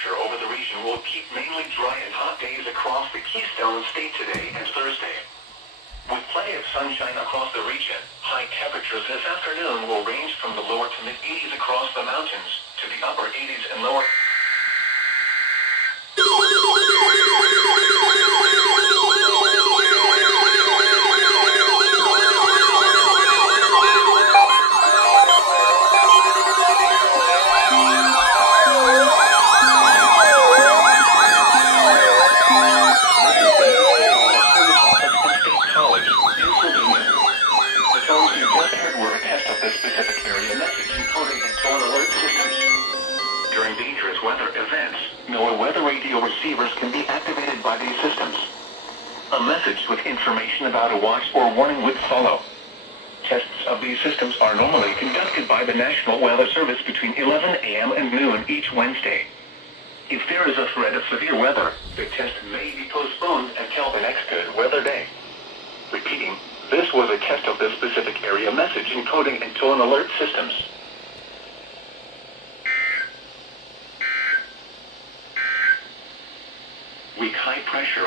pressure over the region will keep mainly dry and hot days across the Keystone State today and Thursday. With plenty of sunshine across the region, high temperatures this afternoon will range from the lower to mid-80s across the mountains to the upper 80s and lower. During dangerous weather events, NOAA weather radio receivers can be activated by these systems. A message with information about a watch or warning would follow. Tests of these systems are normally conducted by the National Weather Service between 11 a.m. and noon each Wednesday. If there is a threat of severe weather, the test may be postponed until the next good weather day. Repeating, this was a test of the specific area message encoding and tone alert systems. Weak high pressure